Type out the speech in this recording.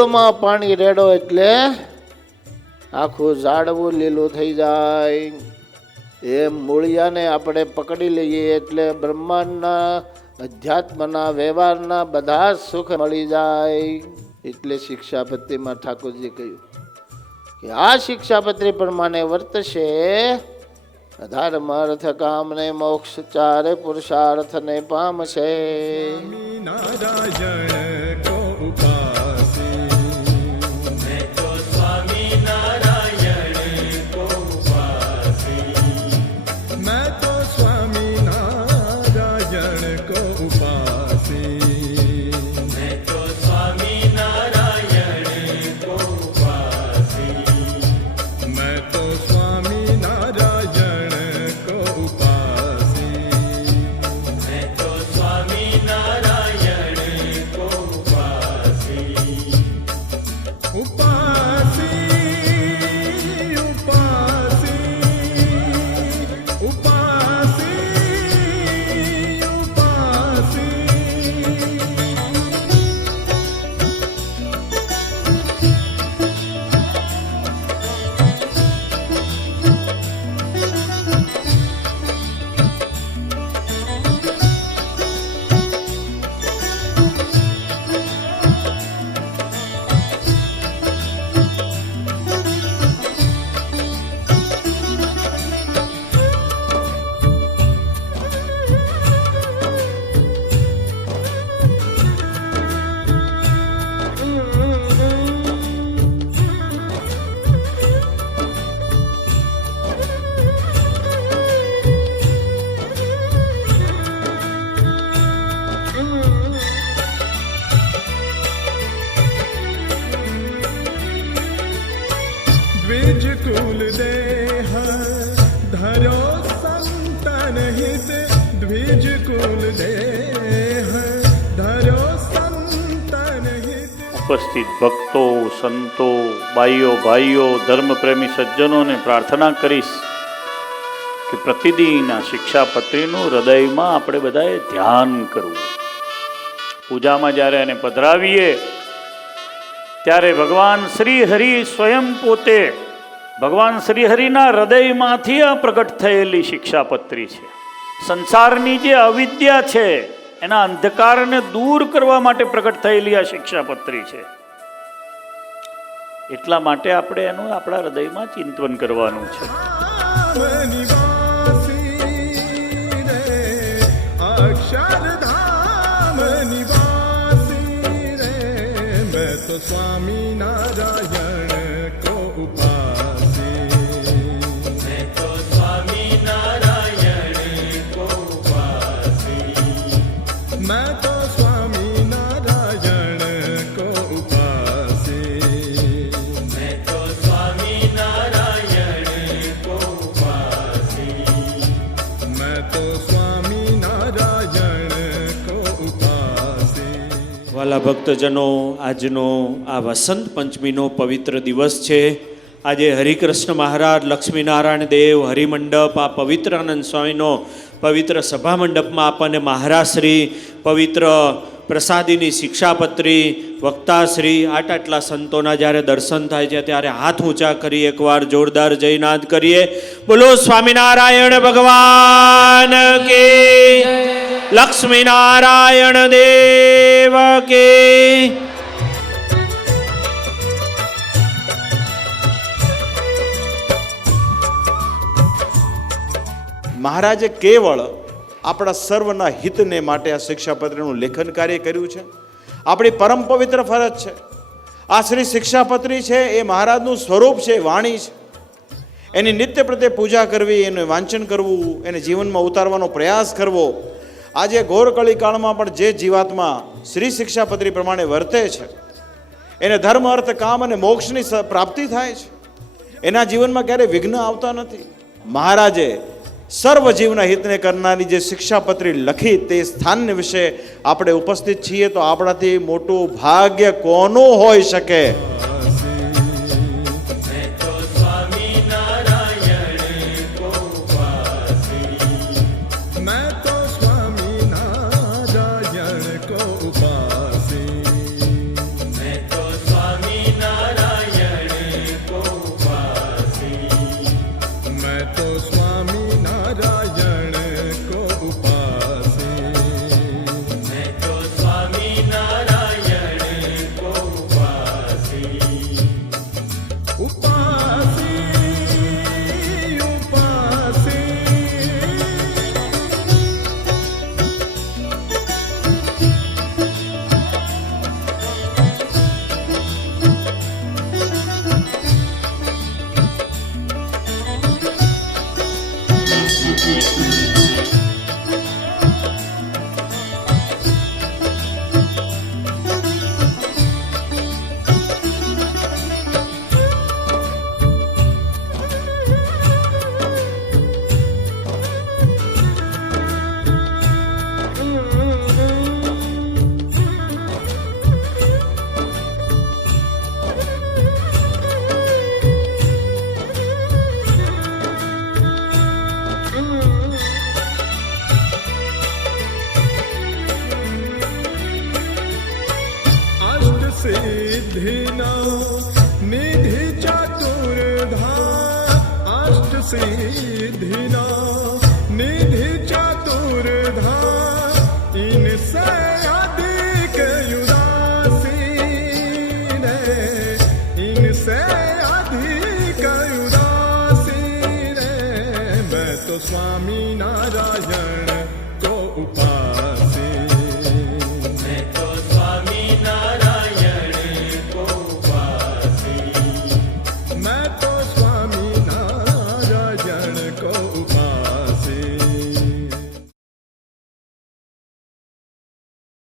મૂળમાં પાણી રેડો એટલે આખું ઝાડવું લીલું થઈ જાય. એમ મૂળિયાને આપણે પકડી લઈએ એટલે બ્રહ્માંડના અધ્યાત્મના વ્યવહારના બધા સુખ મળી જાય. એટલે શિક્ષાપત્રીમાં ઠાકોરજી કહ્યું કે આ શિક્ષાપત્રી પ્રમાણે વર્તશે ધર્મ અર્થ કામ ને મોક્ષ ચારે પુરુષાર્થ ને પામશે. નારાયણ કો ઉપાસે मैं तो स्वामी नारायण को उपासी मैं तो स्वामी नारायण को उपासे मैं तो स्वामी नारायण को उपासी मैं तो स्वामी नारायण को उपासे मैं तो स्वामी नारायण को उपासी उपासी उपासी उपासी द्विज कुल देह धरो संतन हित द्विज कुल देह धरो संतन हित. ઉપસ્થિત ભક્તો, સંતો, બાઈઓ, ભાઈઓ, ધર્મપ્રેમી સજ્જનોને પ્રાર્થના કરીશ કે પ્રતિદિન આ શિક્ષાપત્રીનું હૃદયમાં આપણે બધાએ ધ્યાન કરવું. પૂજામાં જ્યારે એને પધરાવીએ ત્યારે ભગવાન શ્રી હરિ સ્વયં પોતે ભગવાન શ્રી હરિના હૃદયમાંથી આ પ્રગટ થયેલી શિક્ષાપત્રી છે. સંસારની જે અવિદ્યા છે એના અંધકારને દૂર કરવા માટે પ્રગટ થયેલી આ શિક્ષાપત્રી છે. એટલા માટે આપણે એનું આપણા હૃદયમાં ચિંતન કરવાનું છે. निवासी रे अक्षरधाम निवासी रे मैं तो स्वामी नारायण को उपासे मैं तो स्वामी नारायण को उपासी मैं तो स्वामी नारायण को उपासे मैं तो स्वामी नारायण को उपासी मैं तो स्वामी नारायण को उपासे. વાલા ભક્તજનો, આજનો આ વસંત પંચમીનો પવિત્ર દિવસ છે. આજે હરિકૃષ્ણ મહારાજ, લક્ષ્મીનારાયણ દેવ, હરિમંડપ, આ પવિત્ર આનંદ સ્વામીનો પવિત્ર સભા મંડપમાં આપણને મહારાજશ્રી પવિત્ર પ્રસાદીની શિક્ષાપત્રી, વક્તાશ્રી, આટલા સંતોના જ્યારે દર્શન થાય છે ત્યારે હાથ ઊંચા કરી એકવાર જોરદાર જયનાદ કરીએ. બોલો સ્વામિનારાયણ ભગવાન કે, લક્ષ્મીનારાયણ દેવ કે. મહારાજે કેવળ આપણા સર્વના હિતને માટે આ શિક્ષાપત્રીનું લેખન કાર્ય કર્યું છે. આપણી પરમ પવિત્ર ફરજ છે. આ શ્રી શિક્ષાપત્રી છે એ મહારાજનું સ્વરૂપ છે, વાણી છે. એની નિત્ય પ્રત્યે પૂજા કરવી, એનું વાંચન કરવું, એને જીવનમાં ઉતારવાનો પ્રયાસ કરવો. આજે ઘોર કળીકાળમાં પણ જે જીવાત્મા શ્રી શિક્ષાપત્રી પ્રમાણે વર્તે છે એને ધર્મ અર્થ કામ અને મોક્ષની પ્રાપ્તિ થાય છે. એના જીવનમાં ક્યારેય વિઘ્ન આવતા નથી. મહારાજે સર્વ જીવના હિતને કરનારી જે શિક્ષાપત્રી લખી તે સ્થાન વિશે આપણે ઉપસ્થિત છીએ તો આપણાથી મોટું ભાગ્ય કોનું હોઈ શકે? मैं तो स्वामी नारायण को उपासी मैं तो स्वामी नारायण को उपासे मैं तो स्वामी सिद्धिना निधि चतुर्धार इनसे अधिक उदासीन है, इनसे अधिक उदासीन है। मैं तो स्वामी नारायण